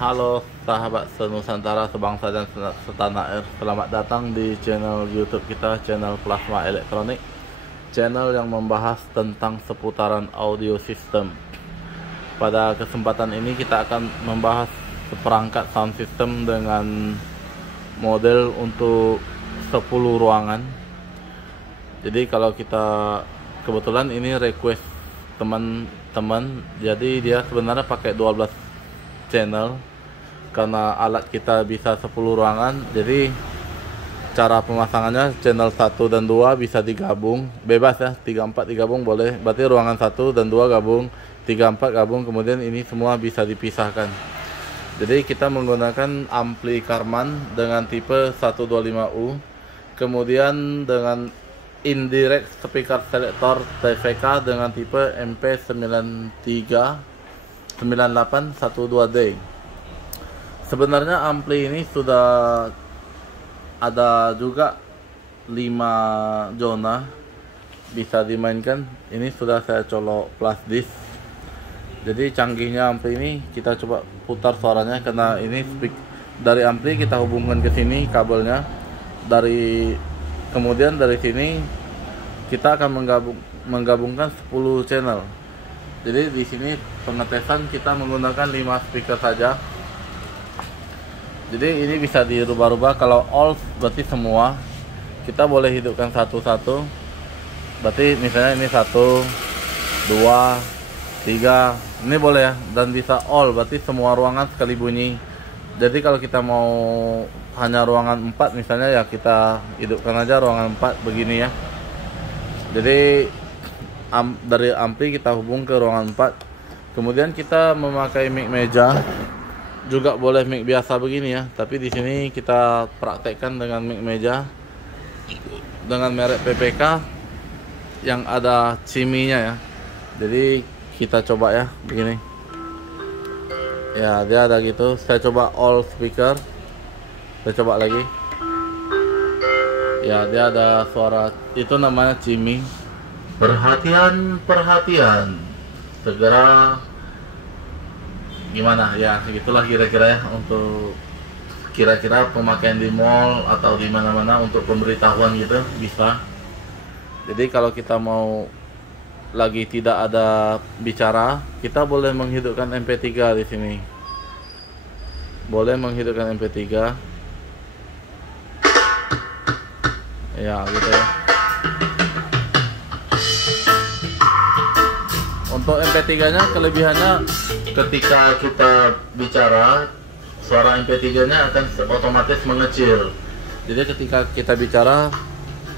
Halo sahabat senusantara, sebangsa dan setanah air. Selamat datang di channel YouTube kita, channel Plasma Elektronik, channel yang membahas tentang seputaran audio system. Pada kesempatan ini kita akan membahas seperangkat sound system dengan model untuk 10 ruangan. Jadi kalau kita kebetulan ini request teman-teman, jadi dia sebenarnya pakai 12 channel karena alat kita bisa 10 ruangan. Jadi cara pemasangannya channel 1 dan 2 bisa digabung bebas ya, 3, 4 digabung boleh, berarti ruangan 1 dan 2 gabung, 3, 4 gabung, kemudian ini semua bisa dipisahkan. Jadi kita menggunakan ampli Karman dengan tipe 125U, kemudian dengan indirect speaker selector TVK dengan tipe MP939812D. Sebenarnya ampli ini sudah ada juga 5 zona bisa dimainkan. Ini sudah saya colok flash disk. Jadi canggihnya ampli ini, kita coba putar suaranya karena ini dari ampli kita hubungkan ke sini kabelnya. Kemudian dari sini kita akan menggabungkan 10 channel. Jadi di sini pengetesan kita menggunakan 5 speaker saja. Jadi ini bisa dirubah-rubah. Kalau all berarti semua. Kita boleh hidupkan satu-satu. Berarti misalnya ini 1, 2, 3. Ini boleh ya. Dan bisa all berarti semua ruangan sekali bunyi. Jadi kalau kita mau hanya ruangan 4 misalnya, ya kita hidupkan aja ruangan 4 begini ya. Jadi dari ampli kita hubung ke ruangan 4. Kemudian kita memakai mic meja, juga boleh mic biasa begini ya, tapi di sini kita praktekkan dengan mic meja dengan merek PPK yang ada ciminya ya. Jadi kita coba ya begini ya, dia ada gitu. Saya coba all speaker, saya coba lagi ya, dia ada suara itu namanya cimi. Perhatian, segera gimana ya, segitulah kira-kira ya, untuk kira-kira pemakaian di mall atau di mana-mana untuk pemberitahuan gitu bisa. Jadi kalau kita mau lagi tidak ada bicara, kita boleh menghidupkan MP3 di sini. Boleh menghidupkan MP3. Ya, gitu ya. Untuk MP3-nya kelebihannya ketika kita bicara, suara MP3-nya akan otomatis mengecil. Jadi ketika kita bicara,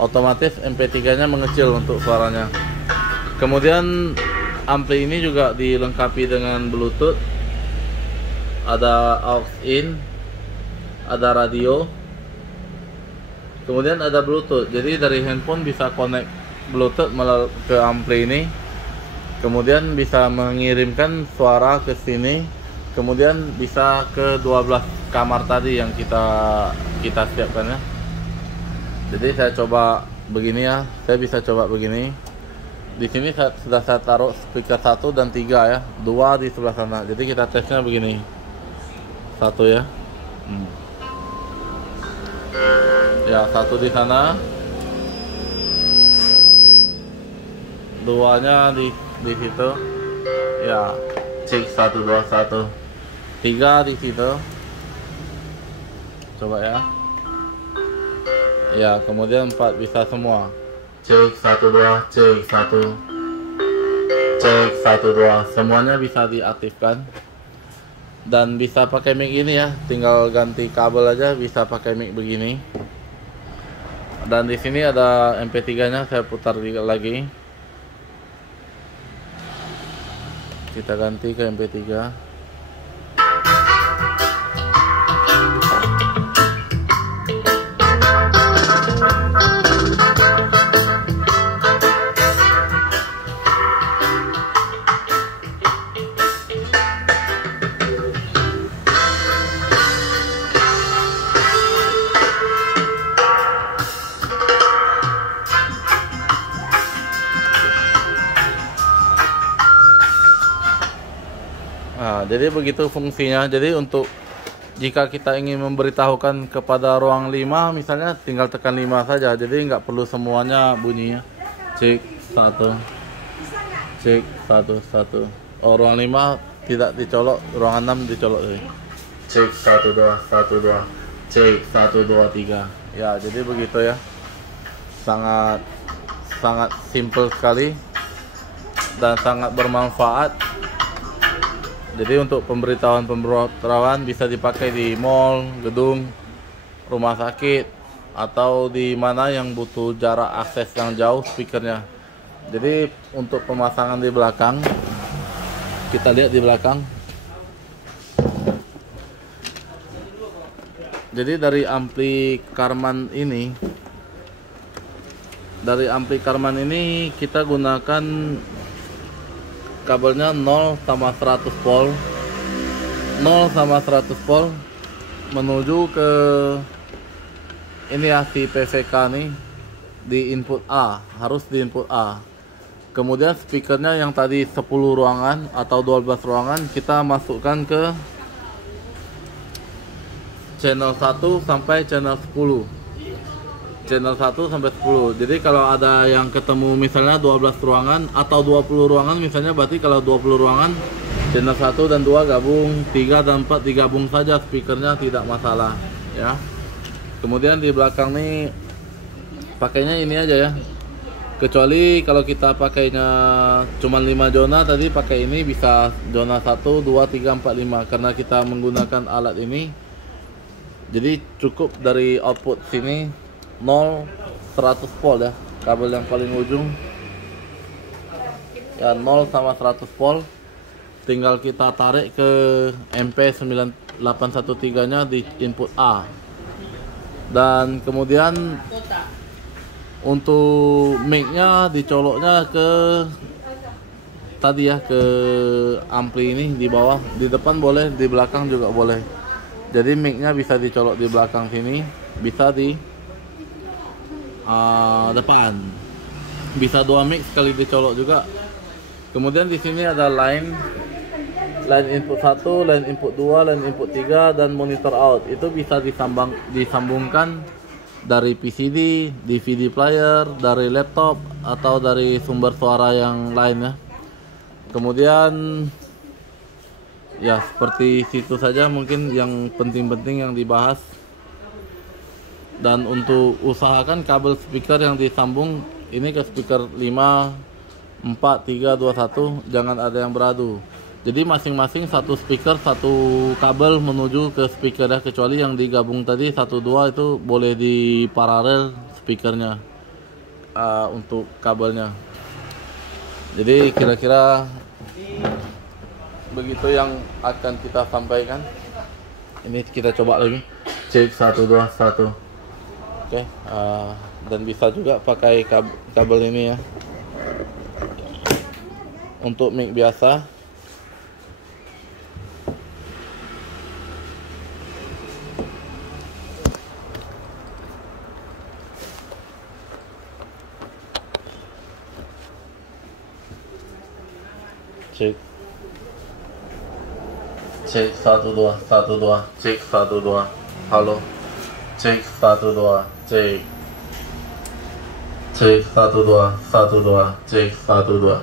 otomatis MP3-nya mengecil untuk suaranya. Kemudian ampli ini juga dilengkapi dengan Bluetooth, ada aux in, ada radio, kemudian ada Bluetooth. Jadi dari handphone bisa connect Bluetooth ke ampli ini, kemudian bisa mengirimkan suara ke sini, kemudian bisa ke 12 kamar tadi yang kita siapkan ya. Jadi saya coba begini ya, saya bisa coba begini. Di sini sudah saya taruh speaker 1 dan 3 ya, 2 di sebelah sana. Jadi kita tesnya begini, 1 ya, ya 1 di sana, 2-nya di situ ya, cek 1 2 1, 3 di situ, coba ya, ya kemudian 4 bisa semua, cek 1 2, cek 1, cek 1 2, semuanya bisa diaktifkan. Dan bisa pakai mic ini ya, tinggal ganti kabel aja, bisa pakai mic begini. Dan di sini ada MP3-nya, saya putar lagi. Kita ganti ke MP3. Nah, jadi begitu fungsinya. Jadi untuk jika kita ingin memberitahukan kepada ruang 5 misalnya, tinggal tekan 5 saja. Jadi nggak perlu semuanya bunyinya. Cek 1, cek 1. Oh, ruang 5 tidak dicolok, ruang 6 dicolok. Cek 1 2 1 2, cek 1 2 3. Ya, jadi begitu ya. Sangat simple sekali dan sangat bermanfaat. Jadi untuk pemberitahuan bisa dipakai di mall, gedung, rumah sakit, atau di mana yang butuh jarak akses yang jauh speakernya. Jadi untuk pemasangan di belakang, kita lihat di belakang. Jadi dari ampli Karman ini kita gunakan kabelnya 0 sama 100 volt. 0 sama 100 volt menuju ke ini ya, si PVK nih di input A, harus di input A. Kemudian speakernya yang tadi 10 ruangan atau 12 ruangan kita masukkan ke channel 1 sampai channel 10. Channel 1 sampai 10. Jadi kalau ada yang ketemu misalnya 12 ruangan atau 20 ruangan misalnya, berarti kalau 20 ruangan channel 1 dan 2 gabung, 3 dan 4 digabung saja speakernya, tidak masalah ya. Kemudian di belakang nih pakainya ini aja ya. Kecuali kalau kita pakainya cuma 5 zona, tadi pakai ini bisa zona 1 2 3 4 5 karena kita menggunakan alat ini. Jadi cukup dari output sini 0 100 volt ya, kabel yang paling ujung ya, 0 sama 100 volt. Tinggal kita tarik ke MP9813 nya di input A, dan kemudian untuk mic nya dicoloknya ke tadi ya, ke ampli ini di bawah, di depan boleh, di belakang juga boleh. Jadi mic nya bisa dicolok di belakang sini, bisa di depan, bisa 2 mic sekali dicolok juga. Kemudian di sini ada line input 1, line input 2, line input 3, dan monitor out. Itu bisa disambungkan dari PCD, DVD player, dari laptop, atau dari sumber suara yang lain ya. Kemudian ya seperti situ saja mungkin yang penting-penting yang dibahas. Dan untuk usahakan kabel speaker yang disambung ini ke speaker 5, 4, 3, 2, 1, jangan ada yang beradu. Jadi masing-masing satu speaker, satu kabel menuju ke speaker ya, kecuali yang digabung tadi 1, 2 itu boleh di paralel speakernya untuk kabelnya. Jadi kira-kira begitu yang akan kita sampaikan. Ini kita coba lagi, cek 1 2 1. Oke, dan bisa juga pakai kabel ini ya untuk mic biasa. Cek 1 2 1 2, cek 1 2, halo, cek 1 2, cek 1 2 1 2, cek 1 2.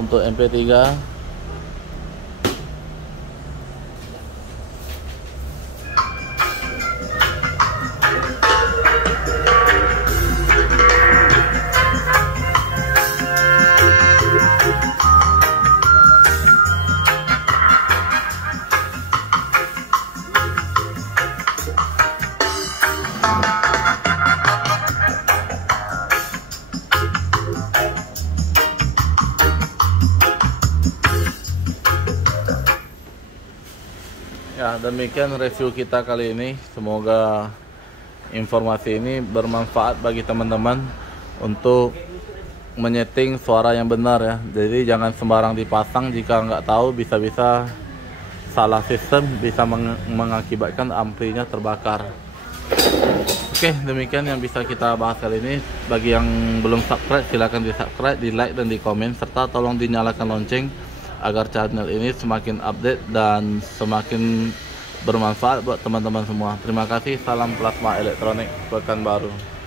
Untuk MP3 ya, demikian review kita kali ini. Semoga informasi ini bermanfaat bagi teman-teman untuk menyeting suara yang benar ya. Jadi jangan sembarang dipasang, jika nggak tahu bisa-bisa salah sistem, bisa mengakibatkan amplinya terbakar. Oke, demikian yang bisa kita bahas kali ini. Bagi yang belum subscribe, silahkan di subscribe, di like, dan di komen, serta tolong dinyalakan lonceng agar channel ini semakin update dan semakin bermanfaat buat teman-teman semua. Terima kasih, salam Plasma Elektronik Pekanbaru.